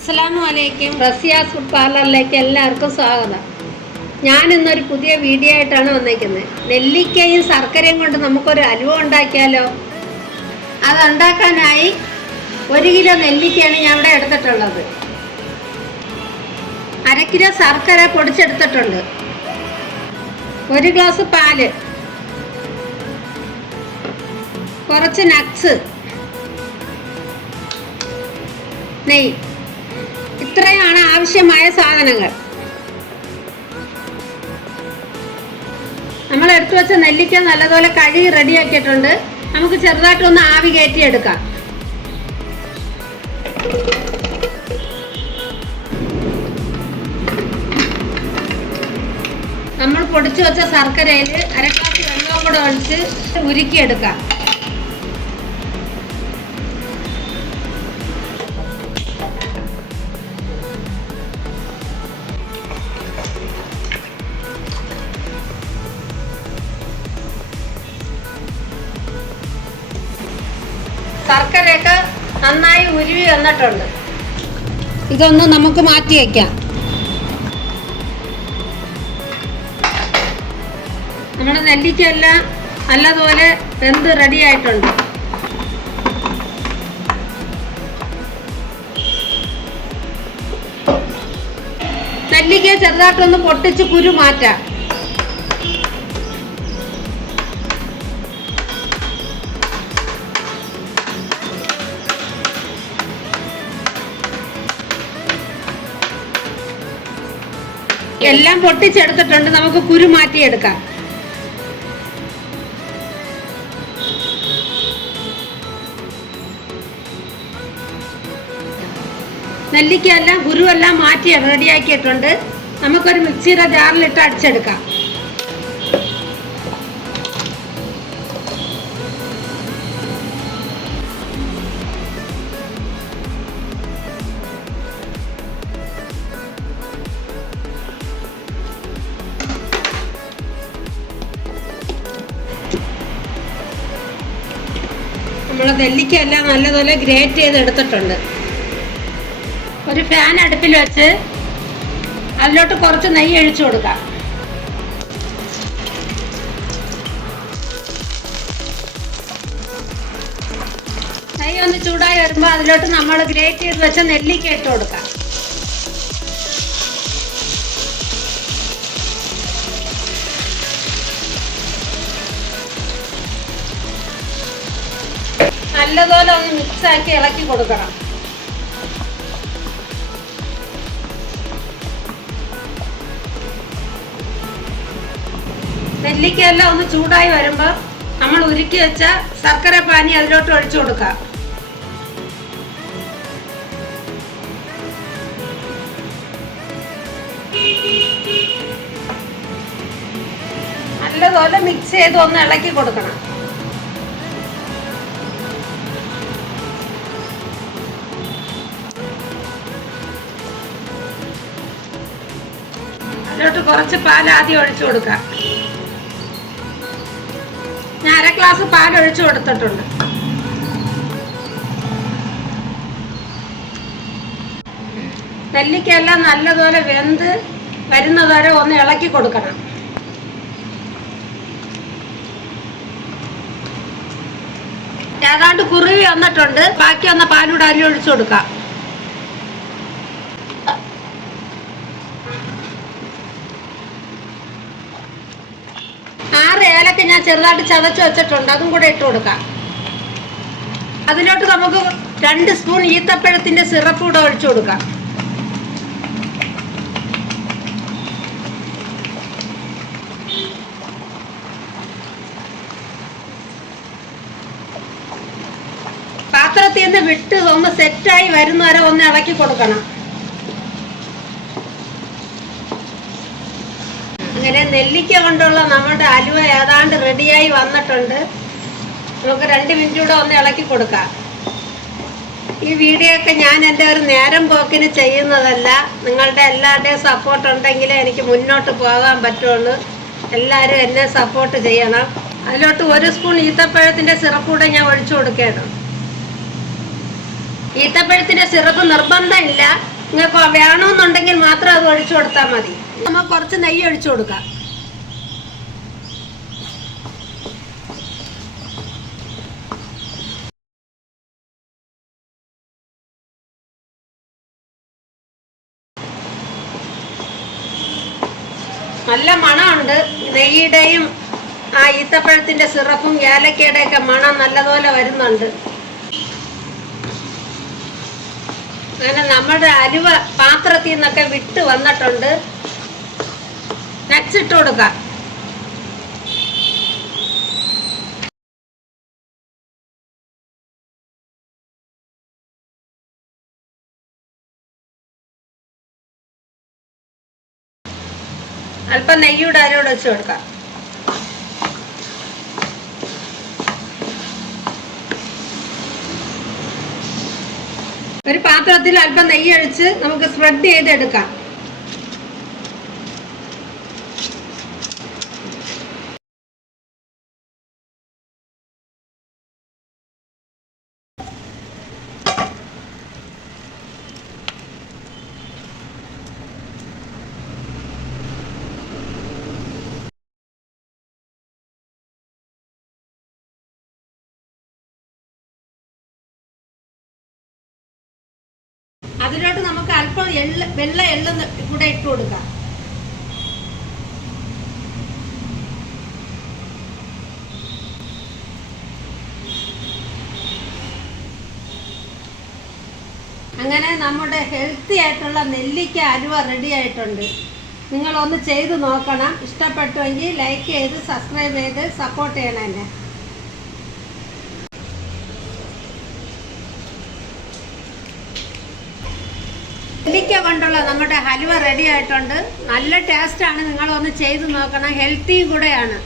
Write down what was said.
അസ്സലാമു അലൈക്കും. റസിയാസ് ഫുഡ് പാർലറിലേക്ക് എല്ലാവർക്കും സ്വാഗതം. ഞാനിന്നൊരു പുതിയ വീഡിയോ ആയിട്ടാണ് വന്നിരിക്കുന്നത്. നെല്ലിക്കയും ശർക്കരയും കൊണ്ട് നമുക്കൊരു ഹലുവ ഉണ്ടാക്കിയാലോ? അതുണ്ടാക്കാനായി 1 കിലോ നെല്ലിക്കയാണ് ഞാൻ ഇവിടെ എടുത്തിട്ടുള്ളത്. 1/2 കിലോ ശർക്കര പൊടിച്ചെടുത്തിട്ടുണ്ട്. 1 ഗ്ലാസ് പാല്, കുറച്ച് നട്ട്സ്, നെയ്യ്. ഇത്രയാണ് ആവശ്യമായ സാധനങ്ങൾ. നമ്മൾ എടുത്തു വെച്ച നെല്ലിക്ക നല്ലപോലെ കഴുകി റെഡിയാക്കിയിട്ടുണ്ട്. നമുക്ക് ചെറുതായിട്ടൊന്ന് ആവി കയറ്റിയെടുക്കാം. നമ്മൾ പൊടിച്ചു വെച്ച ശർക്കരയിൽ 1/2 ഗ്ലാസ് വെള്ളവും കൂടെ ഒഴിച്ച് ഉരുക്കിയെടുക്കാം. ശർക്കരയൊക്കെ നന്നായി ഉരുവി വന്നിട്ടുണ്ട്. ഇതൊന്ന് നമുക്ക് മാറ്റി വയ്ക്കാം. നമ്മുടെ നെല്ലിക്കയെല്ലാം നല്ലതുപോലെ വെന്ത് റെഡി ആയിട്ടുണ്ട്. നെല്ലിക്ക ചെറുതായിട്ടൊന്ന് പൊട്ടിച്ച് കുരു മാറ്റാം. എല്ലാം പൊട്ടിച്ചെടുത്തിട്ടുണ്ട്. നമുക്ക് കുരു മാറ്റിയെടുക്കാം. നെല്ലിക്കയെല്ലാം കുരുവെല്ലാം മാറ്റി റെഡിയാക്കിയിട്ടുണ്ട്. നമുക്കൊരു മിക്സിയുടെ ജാറിലിട്ട് അടിച്ചെടുക്കാം. നമ്മൾ നെല്ലിക്കയെല്ലാം നല്ലതുപോലെ ഗ്രേറ്റ് ചെയ്ത് എടുത്തിട്ടുണ്ട്. ഒരു ഫാൻ അടുപ്പിൽ വെച്ച് അതിലോട്ട് കുറച്ച് നെയ്യ് ഒഴിച്ചു കൊടുക്കാം. നെയ്യ് ഒന്ന് ചൂടായി വരുമ്പോൾ അതിലോട്ട് നമ്മൾ ഗ്രേറ്റ് ചെയ്ത് വെച്ച നെല്ലിക്ക ഇട്ട് കൊടുക്കാം. നല്ലതുപോലെ ഒന്ന് മിക്സാക്കി ഇളക്കി കൊടുക്കണം. നെല്ലിക്കയെല്ലാം ഒന്ന് ചൂടായി വരുമ്പോൾ നമ്മൾ ഉരുക്കി വെച്ച ശർക്കര പാനി അതിലോട്ട് ഒഴിച്ചു കൊടുക്കാം. നല്ലതുപോലെ മിക്സ് ചെയ്ത് ഒന്ന് ഇളക്കി കൊടുക്കണം. അതിലോട്ട് കുറച്ച് പാൽ ആദ്യം ഒഴിച്ചു കൊടുക്കാം. ഞാൻ 1/2 ഗ്ലാസ് പാൽ ഒഴിച്ചു കൊടുത്തിട്ടുണ്ട്. നെല്ലിക്കയെല്ലാം നല്ലതുപോലെ വെന്ത് വരുന്നതുവരെ ഒന്ന് ഇളക്കി കൊടുക്കണം. ഏതാണ്ട് കുറുവി വന്നിട്ടുണ്ട്. ബാക്കി വന്ന പാലൂടെ അരി ഒഴിച്ചു കൊടുക്കാം. 6 ഏലക്ക ഞാൻ ചെറുതായിട്ട് ചതച്ച് വെച്ചിട്ടുണ്ട്. അതും കൂടെ ഇട്ട് കൊടുക്കാം. അതിലോട്ട് നമുക്ക് 2 സ്പൂൺ ഈത്തപ്പഴത്തിന്റെ സിറപ്പ് കൂടെ ഒഴിച്ചു കൊടുക്കാം. പാത്രത്തിൽ നിന്ന് വിട്ട് ഒന്ന് സെറ്റായി വരുന്നവരെ ഒന്ന് ഇളക്കി കൊടുക്കണം. അങ്ങനെ നെല്ലിക്ക കൊണ്ടുള്ള നമ്മുടെ ഹലുവ ഏതാണ്ട് റെഡിയായി വന്നിട്ടുണ്ട്. നമുക്ക് 2 മിനിറ്റ് കൂടെ ഒന്ന് ഇളക്കി കൊടുക്കാം. ഈ വീഡിയോ ഒക്കെ ഞാൻ എൻ്റെ ഒരു നേരം പോക്കിന് ചെയ്യുന്നതല്ല. നിങ്ങളുടെ എല്ലാവരുടെയും സപ്പോർട്ട് ഉണ്ടെങ്കിലേ എനിക്ക് മുന്നോട്ട് പോകാൻ പറ്റുള്ളൂ. എല്ലാവരും എന്നെ സപ്പോർട്ട് ചെയ്യണം. അതിലോട്ട് 1 സ്പൂൺ ഈത്തപ്പഴത്തിൻ്റെ സിറപ്പ് കൂടെ ഞാൻ ഒഴിച്ചു കൊടുക്കണം. ഈത്തപ്പഴത്തിന്റെ സിറപ്പ് നിർബന്ധമില്ല, നിങ്ങൾക്ക് വേണമെന്നുണ്ടെങ്കിൽ മാത്രം അത് ഒഴിച്ചു കൊടുത്താൽ മതി. നമുക്ക് കുറച്ച് നെയ്യ് ഒഴിച്ചു കൊടുക്കാം. നല്ല മണമുണ്ട്. നെയ്യുടെയും ആ ഈത്തപ്പഴത്തിന്റെ സിറപ്പും ഏലക്കയുടെ ഒക്കെ മണം നല്ലപോലെ വരുന്നുണ്ട്. അങ്ങനെ നമ്മുടെ അലുവ പാത്രത്തിൽ നിന്നൊക്കെ വിട്ട് വന്നിട്ടുണ്ട്. നട്ട്സ് ഇട്ട് കൊടുക്കാം. അല്പം നെയ്യൂടെ അതിനോട് വെച്ച് കൊടുക്കാം. ഒരു പാത്രത്തിൽ അല്പം നെയ്യ് ഒഴിച്ച് നമുക്ക് സ്പ്രെഡ് ചെയ്തെടുക്കാം. അതിലോട്ട് നമുക്ക് അല്പം വെള്ള എള്ള് കൂടെ ഇട്ട് കൊടുക്കാം. അങ്ങനെ നമ്മുടെ ഹെൽത്തി ആയിട്ടുള്ള നെല്ലിക്ക അലുവ റെഡി ആയിട്ടുണ്ട്. നിങ്ങളൊന്ന് ചെയ്ത് നോക്കണം. ഇഷ്ടപ്പെട്ടുവെങ്കിൽ ലൈക്ക് ചെയ്ത് സബ്സ്ക്രൈബ് ചെയ്ത് സപ്പോർട്ട് ചെയ്യണം എന്നെ. നെല്ലിക്ക കൊണ്ടുള്ള നമ്മുടെ ഹലുവ റെഡി ആയിട്ടുണ്ട്. നല്ല ടേസ്റ്റാണ്. നിങ്ങളൊന്ന് ചെയ്ത് നോക്കണം. ഹെൽത്തിയും കൂടെയാണ്.